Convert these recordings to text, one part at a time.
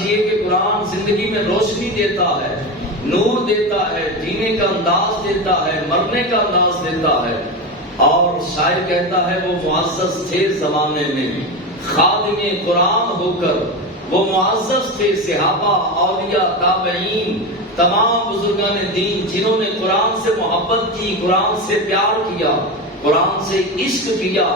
رکھیے کہ قرآن زندگی میں روشنی دیتا ہے، نور دیتا ہے، جینے کا انداز دیتا ہے، مرنے کا انداز دیتا ہے۔ اور شاعر کہتا ہے وہ معزز تھے زمانے میں خادم قرآن ہو کر، وہ معزز تھے صحابہ، اولیاء، تابعین، تمام بزرگان دین جنہوں نے قرآن سے محبت کی، قرآن سے پیار کیا، قرآن سے عشق کیا،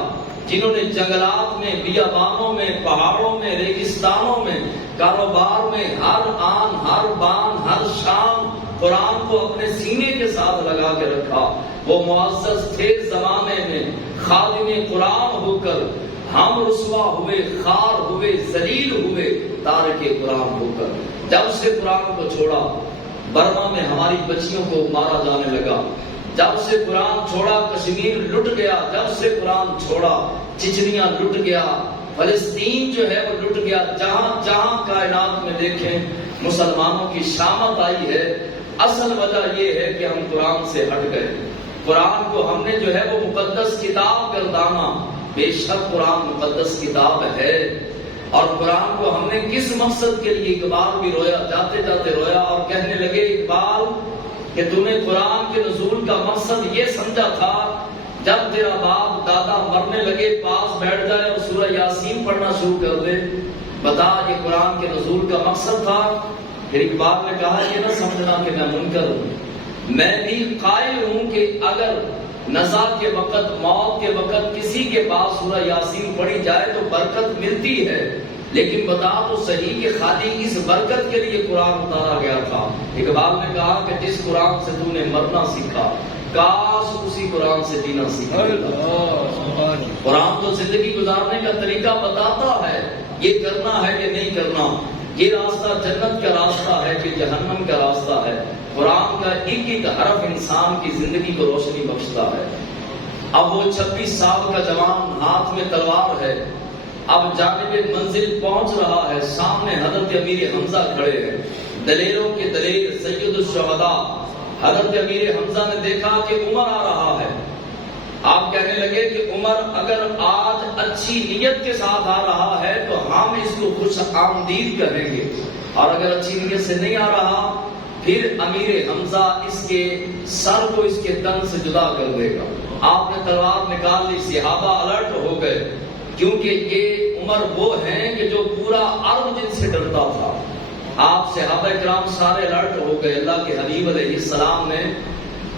جنہوں نے جنگلات میں، بیابانوں میں، پہاڑوں میں، ریگستانوں میں، کاروبار میں ہر آن، ہر بان، ہر شام قرآن کو اپنے سینے کے ساتھ لگا کے رکھا۔ وہ معزز تھے زمانے میں خادم قرآن ہو کر، ہم رسوا ہوئے، خار ہوئے، ذلیل ہوئے تارک قرآن ہو کر۔ جب سے قرآن کو چھوڑا برما میں ہماری بچیوں کو مارا جانے لگا، جب سے قرآن چھوڑا کشمیر لٹ گیا، جب سے قرآن چھوڑا چچنیاں لٹ گیا، فلسطین جو ہے وہ لٹ گیا۔ جہاں جہاں کائنات میں دیکھیں مسلمانوں کی شامت آئی ہے، اصل وجہ یہ ہے کہ ہم قرآن سے ہٹ گئے۔ قرآن کو ہم نے جو ہے وہ مقدس کتاب گردانا۔ بے شک قرآن مقدس کتاب ہے، اور قرآن کو ہم نے کس مقصد کے لیے، اقبال بھی رویا، جاتے جاتے رویا اور کہنے لگے اقبال کہ تم نے قرآن کے نزول کا مقصد یہ سمجھا تھا جب تیرا باپ دادا مرنے لگے پاس بیٹھ جائے اور سورہ یاسین پڑھنا شروع کر دے، بتا یہ قرآن کے نزول کا مقصد تھا؟ پھر اقبال نے کہا یہ نہ سمجھنا کہ میں منکر ہوں، میں بھی قائل ہوں کہ اگر نزا کے وقت، موت کے وقت کسی کے پاس سورہ یاسین پڑھی جائے تو برکت ملتی ہے، لیکن بتا تو صحیح کہ خالی اس برکت کے لیے قرآن اتارا گیا تھا۔ اقبال نے کہا کہ جس قرآن سے تو نے مرنا سیکھا کاش اسی قرآن سے جینا سیکھا۔ قرآن تو زندگی گزارنے کا طریقہ بتاتا ہے، یہ کرنا ہے یہ نہیں کرنا، یہ راستہ جنت کا راستہ ہے کہ جہنم کا راستہ ہے۔ قرآن کا ایک ایک حرف انسان کی زندگی کو روشنی بخشتا ہے۔ اب وہ 26 سال کا جوان ہاتھ میں تلوار ہے، اب جانب منزل پہنچ رہا ہے، سامنے حضرت امیر حمزہ کھڑے ہیں، دلیروں کے دلیر، سید الشہداء۔ حضرت امیر حمزہ نے دیکھا کہ عمر آ رہا ہے، آپ کہنے لگے کہ عمر اگر آج اچھی نیت کے ساتھ آ رہا ہے تو ہم اس کو خوش آمدید کہیں گے، اور اگر اچھی نیت سے نہیں آ رہا پھر امیر حمزہ اس کے سر کو اس کے تن سے جدا کر دے گا۔ آپ نے تلوار نکال لی، صحابہ الرٹ ہو گئے، کیونکہ یہ عمر وہ ہیں کہ جو پورا عرب جن سے ڈرتا تھا۔ آپ صحابہ کرام سارے الرٹ ہو گئے۔ اللہ کے حبیب علیہ السلام نے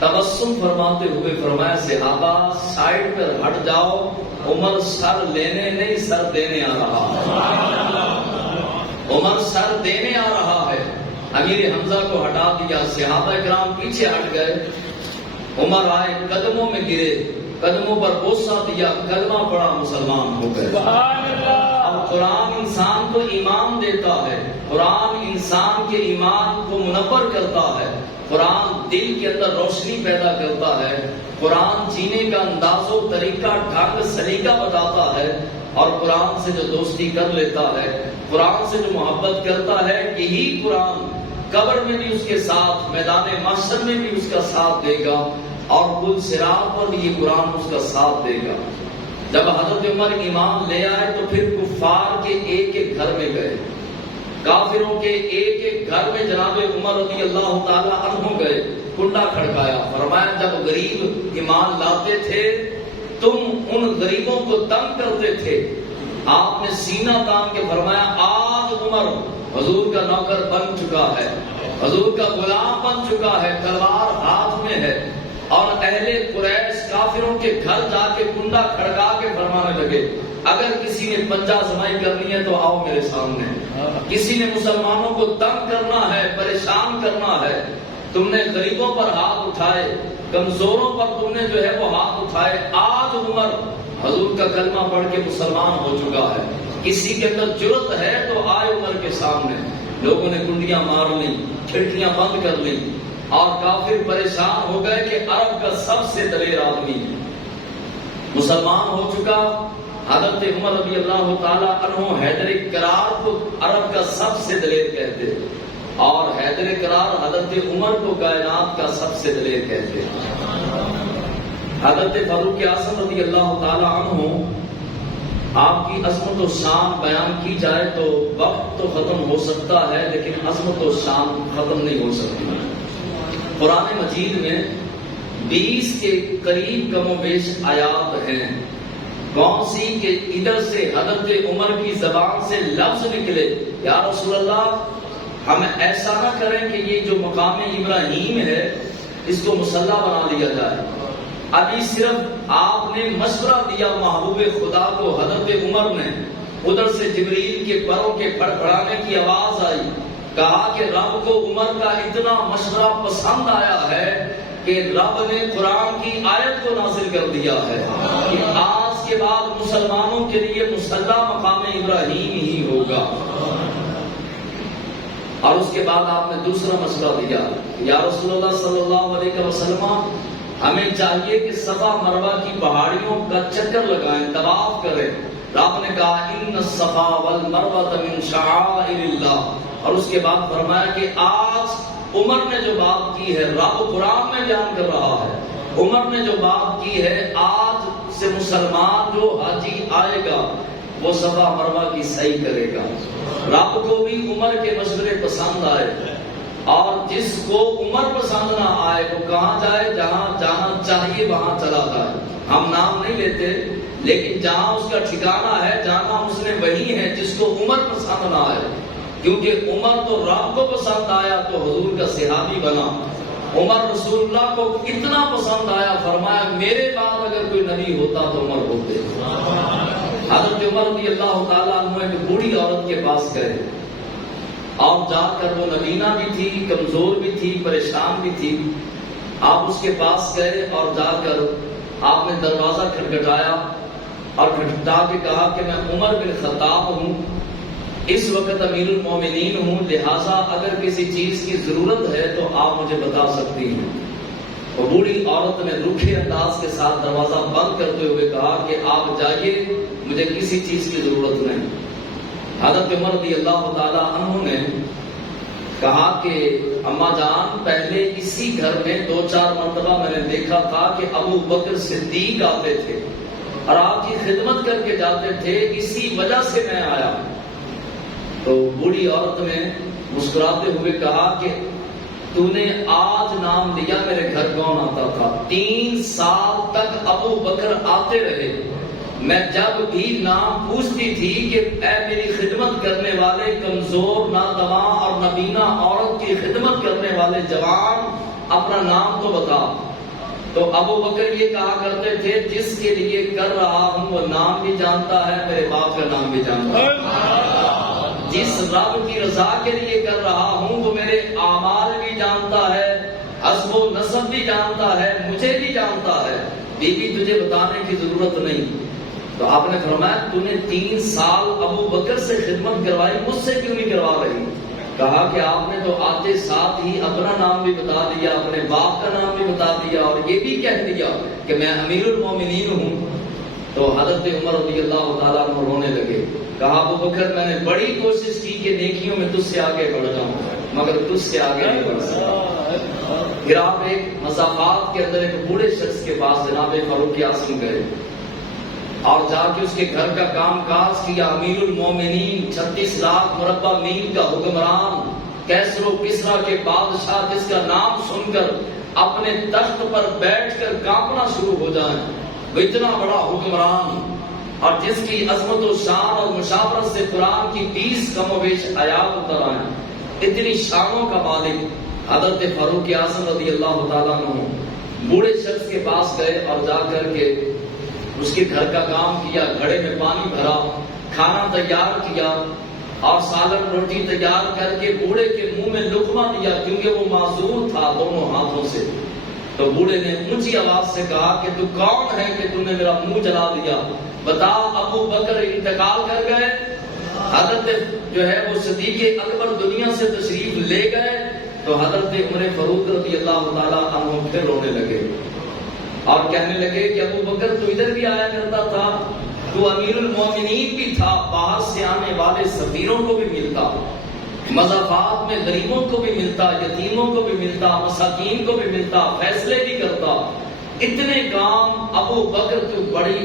تبسم فرماتے ہوئے فرمایا صحابہ سائڈ پر ہٹ جاؤ، عمر سر لینے نہیں سر دینے آ رہا ہے، عمر سر دینے آ رہا ہے۔ امیر حمزہ کو ہٹا دیا، صحابہ کرام پیچھے ہٹ گئے، عمر آئے، قدموں میں گرے، قدموں پر بوسہ دیا، کلمہ پڑھا، مسلمان ہو گئے۔ اب قرآن انسان کو ایمان دیتا ہے، قرآن انسان کے ایمان کو منور کرتا ہے، قرآن دل کے اندر روشنی پیدا کرتا ہے، قرآن جینے کا انداز و طریقہ، ڈھنگ، سلیقہ بتاتا ہے، اور قرآن سے جو دوستی کر لیتا ہے، قرآن سے جو محبت کرتا ہے، یہی قرآن قبر میں بھی اس کے ساتھ، میدان محشر میں بھی اس کا ساتھ دے گا، اور پل صراط پر بھی یہ قرآن اس کا ساتھ دے گا۔ جب حضرت عمر ایمان لے آئے تو پھر کفار کے ایک ایک گھر میں گئے، کافروں کے ایک ایک گھر میں جناب عمر رضی اللہ تعالی عنہ گئے، کنڈا کھڑکایا، فرمایا جب غریب ایمان لاتے تھے تم ان غریبوں کو تنگ کرتے تھے، آپ نے سینہ تان کے فرمایا آج عمر حضور کا نوکر بن چکا ہے، حضور کا غلام بن چکا ہے، تلوار ہاتھ میں ہے، اور اہل قریش کافروں کے گھر جا کے کنڈا کھڑکا کے فرمانے لگے اگر کسی نے پنجہ زمائی کرنی ہے تو آؤ میرے سامنے، کسی نے مسلمانوں کو تنگ کرنا ہے، پریشان کرنا ہے، تم نے غریبوں پر ہاتھ اٹھائے، کمزوروں پر تم نے جو ہے وہ ہاتھ اٹھائے، آج عمر حضور کا کلمہ پڑھ کے مسلمان ہو چکا ہے، کسی کے اندر جرت ہے تو آئے عمر کے سامنے۔ لوگوں نے کنڈیاں مار لی، کھڑکیاں بند کر لی، اور کافر پریشان ہو گئے کہ عرب کا سب سے دلیر آدمی مسلمان ہو چکا۔ حضرت عمر رضی اللہ تعالی عنہ حیدر کرار کو عرب کا سب سے دلیر کہتے، اور حیدر کرار حضرت عمر کو کائنات کا سب سے دلیر کہتے۔ حضرت فاروق اعظم رضی اللہ تعالی عنہ آپ کی عظمت و شان بیان کی جائے تو وقت تو ختم ہو سکتا ہے، لیکن عظمت و شان ختم نہیں ہو سکتی۔ قرآن مجید میں 20 کے قریب کم و بیش آیات ہیں۔ کون سی کہ ادھر سے حضرت عمر کی زبان سے لفظ نکلے، یا رسول اللہ ہم ایسا نہ کریں کہ یہ جو مقام ابراہیم ہے اس کو مصلی بنا لیا جائے۔ ابھی صرف آپ نے مشورہ دیا محبوب خدا کو، حضرت عمر نے، ادھر سے جبریل کے پروں کے پھڑپھڑانے کی آواز آئی، کہا کہ رب کو عمر کا اتنا مشورہ پسند آیا ہے کہ رب نے قرآن کی آیت کو نازل کر دیا ہے کہ آج کے بعد مسلمانوں کے لیے مصلی مقام ابراہیم ہی ہوگا۔ اور اس کے بعد آپ نے دوسرا مشورہ دیا، یا رسول اللہ صلی اللہ علیہ وسلم ہمیں چاہیے کہ صفا مروہ کی پہاڑیوں کا چکر لگائیں، طواف کریں۔ رب نے کہا ان الصفا والمروہ من شعائر اللہ، اور اس کے بعد فرمایا کہ آج عمر نے جو بات کی ہے، رب قرآن میں بیان کر رہا ہے، عمر نے جو بات کی ہے، آج سے مسلمان جو حاجی آئے گا وہ صفا مروہ کی صحیح کرے گا۔ رب کو بھی عمر کے مشورے پسند آئے، اور جس کو عمر پسند نہ آئے وہ کہاں جائے، جہاں جانا چاہیے وہاں چلا جائے۔ ہم نام نہیں لیتے، لیکن جہاں اس کا ٹھکانہ ہے جانا اس نے وہی ہے جس کو عمر پسند نہ آئے، کیونکہ عمر تو رب کو پسند آیا تو حضور کا صحابی بنا۔ عمر رسول اللہ کو اتنا پسند آیا، فرمایا میرے بعد اگر کوئی نبی ہوتا تو عمر ہوتے۔ حضرت عمر رضی اللہ تعالیٰ عنہ ایک بوڑھی عورت کے پاس گئے، اور جا کر وہ نبینہ بھی تھی، کمزور بھی تھی، پریشان بھی تھی۔ آپ اس کے پاس گئے اور جا کر آپ نے دروازہ کھٹکھٹایا اور کھٹکھٹا کے کہا کہ میں عمر بن خطاب ہوں، اس وقت امیر المومنین ہوں، لہٰذا اگر کسی چیز کی ضرورت ہے تو آپ مجھے بتا سکتی ہیں۔ وہ بوڑھی عورت نے روکھے انداز کے ساتھ دروازہ بند کرتے ہوئے کہا کہ آپ جائیے، مجھے کسی چیز کی ضرورت نہیں۔ حضرت عمر رضی اللہ تعالیٰ عنہ نے کہا کہ اماں جان پہلے اسی گھر میں 2-4 مرتبہ میں نے دیکھا تھا کہ ابو بکر صدیق آتے تھے اور آپ کی خدمت کر کے جاتے تھے، اسی وجہ سے میں آیا۔ تو بوڑھی عورت نے مسکراتے ہوئے کہا کہ تو نے آج نام لیا، میرے گھر کون آتا تھا؟ 3 سال تک ابو بکر آتے رہے، میں جب بھی نام پوچھتی تھی کہ اے میری خدمت کرنے والے کمزور ناتواں اور نبینہ عورت کی خدمت کرنے والے جوان، اپنا نام تو بتا۔ تو ابو بکر یہ کہا کرتے تھے جس کے لیے کر رہا ہوں وہ نام بھی جانتا ہے، میرے باپ کا نام بھی جانتا ہے، جس رب کی رضا کے لیے کر رہا ہوں وہ میرے اعمال بھی جانتا ہے، حسب و نسب بھی جانتا ہے، مجھے بھی جانتا ہے، بی بی تجھے بتانے کی ضرورت نہیں۔ تو آپ نے فرمایا تو نے 3 سال ابو بکر سے خدمت کروائی، مجھ سے کیوں نہیں کروا رہی؟ کہا کہ آپ نے تو آتے ساتھ ہی اپنا نام بھی بتا دیا، اپنے باپ کا نام بھی بتا دیا، اور یہ بھی کہہ دیا کہ میں امیر المومنین ہوں۔ تو حضرت عمر رضی اللہ تعالیٰ عنہ رونے لگے، کہا ابو بکر میں نے بڑی کوشش کی کہ نیکیوں میں تجھ سے آگے بڑھ جاؤں، مگر تجھ سے آگے نہیں بڑھ سکا۔ پھر آپ ایک مضافات کے اندر ایک بوڑھے شخص کے پاس جناب فاروق اعظم گئے اور جا کے اس کے گھر کا کام کاج کیا۔ امیر المومنین 36 لاکھ مربع میل کا حکمران، کیسر و کسریٰ کے بادشاہ، جس کا نام سن کر اپنے تخت پر بیٹھ کر کانپنا شروع ہو جائیں، وہ اتنا بڑا حکمران اور جس کی عظمت و شان اور مشاورت سے قرآن کی 20 کم و بیش آیات اتر آئیں، اتنی شانوں کا مالک حضرت فاروق اعظم رضی اللہ تعالیٰ عنہ بوڑھے شخص کے پاس گئے اور جا کر کے اس کے گھر کا کام کیا، گھڑے میں پانی بھرا، کھانا تیار کیا اور سالن روٹی تیار کر کے بوڑھے کے منہ میں لقمہ دیا، کیونکہ وہ معذور تھا دونوں ہاتھوں سے۔ تو بوڑھے نے اونچی آواز سے کہا کہ تو کون ہے کہ تم نے میرا منہ جلا دیا؟ بتا ابو بکر انتقال کر گئے، حضرت جو ہے وہ صدیق اکبر دنیا سے تشریف لے گئے۔ تو حضرت عمر فاروق رضی اللہ تعالیٰ عنہ پھر رونے لگے اور کہنے لگے کہ ابو بکر تو ادھر بھی آیا کرتا تھا، تو امیر المومنین بھی تھا، باہر سے آنے والے سفیروں کو بھی ملتا، مضافات میں غریبوں کو بھی ملتا، یتیموں کو بھی ملتا، مساکین کو بھی ملتا، فیصلے بھی کرتا، اتنے کام ابو بکر تو بڑی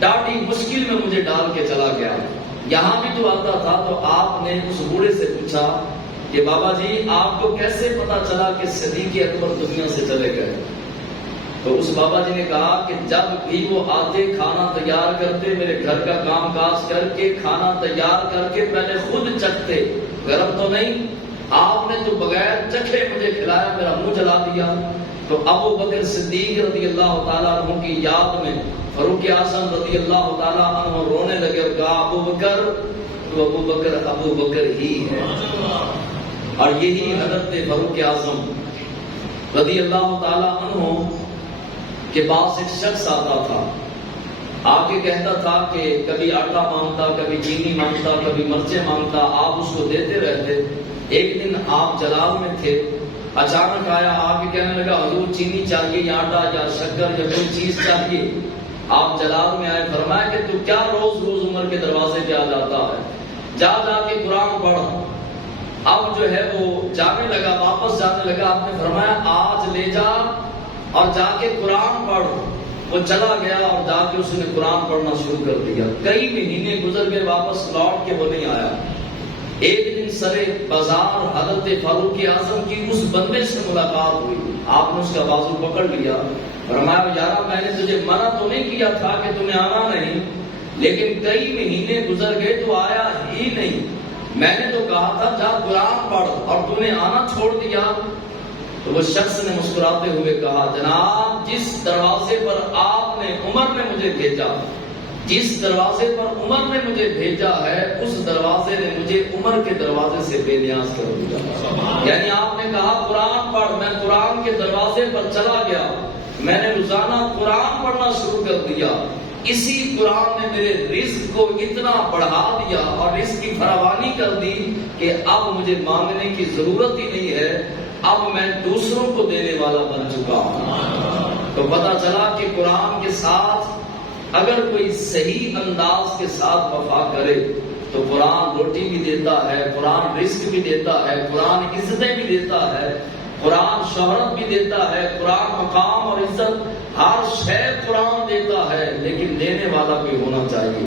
ڈاڈی مشکل میں مجھے ڈال کے چلا گیا. یہاں بھی تو آتا تھا تو آپ نے اس بوڑھے سے پوچھا کہ بابا جی آپ کو کیسے پتا چلا کہ صدیق اکبر دنیا سے چلے گئے؟ تو اس بابا جی نے کہا کہ جب بھی وہ آتے کھانا تیار کرتے، میرے گھر کا کام کاج کر کے کھانا تیار کر کے پہلے خود چکھتے، گرم تو نہیں، آپ نے تو بغیر چکھے مجھے کھلایا، میرا منہ جلا دیا. تو ابو بکر صدیق رضی اللہ تعالیٰ عنہ کی یاد میں فاروق اعظم رضی اللہ تعالیٰ عنہ رونے لگے اور کہا ابو بکر تو ابو بکر ہی ہے. اور یہی حضرت فاروق اعظم رضی اللہ تعالیٰ عنہ کے پاس ایک شخص آتا تھا، آ کے کہتا تھا کہ کبھی آٹا مانگتا، کبھی چینی مانگتا، کبھی مرچیں مانگتا، آپ اس کو دیتے رہتے. ایک دن آپ جلال میں تھے، اچانک آیا، آ کے کہنے لگا حضور چینی چاہیے یا آٹا یا شکر یا کوئی چیز چاہیے. آپ جلال میں آئے، فرمایا کہ تو کیا روز روز عمر کے دروازے پہ آ جاتا ہے، جا جا کے قرآن پڑھ. اب جو ہے وہ جانے لگا، واپس جانے لگا. آپ نے فرمایا آج لے جا اور جا کے قرآن پڑھ. وہ چلا گیا اور جا کے اس نے قرآن پڑھنا شروع کر دیا. کئی مہینے گزر گئے، واپس لوٹ کے وہ نہیں آیا. ایک دن سرے بازار حضرت فاروق اعظم کی اس بندے سے ملاقات ہوئی. آپ نے اس کا بازو پکڑ لیا، فرمایا یارا میں نے تجھے منع تو نہیں کیا تھا کہ تمہیں آنا نہیں، لیکن کئی مہینے گزر گئے تو آیا ہی نہیں. میں نے تو کہا تھا جا قرآن پڑھ اور تم نے آنا چھوڑ دیا. تو وہ شخص نے مسکراتے ہوئے کہا جناب جس دروازے پر آپ نے عمر نے مجھے بھیجا، جس دروازے پر عمر نے مجھے بھیجا ہے اس دروازے نے مجھے عمر کے دروازے سے بے نیاز کر دیا. یعنی آپ نے کہا قرآن پڑھ، میں قرآن کے دروازے پر چلا گیا، میں نے روزانہ قرآن پڑھنا شروع کر دیا. اسی قرآن نے میرے رزق کو اتنا بڑھا دیا اور رزق کی فراوانی کر دی کہ اب مجھے مانگنے کی ضرورت ہی نہیں ہے، اب میں دوسروں کو دینے والا بن چکا ہوں. تو پتا چلا کہ قرآن کے ساتھ اگر کوئی صحیح انداز کے ساتھ وفا کرے تو قرآن روٹی بھی دیتا ہے، قرآن رزق بھی دیتا ہے، قرآن عزتیں بھی دیتا ہے، قرآن شہرت بھی دیتا ہے، قرآن مقام اور عزت ہر شے قرآن دیتا ہے، لیکن دینے والا کوئی ہونا چاہیے.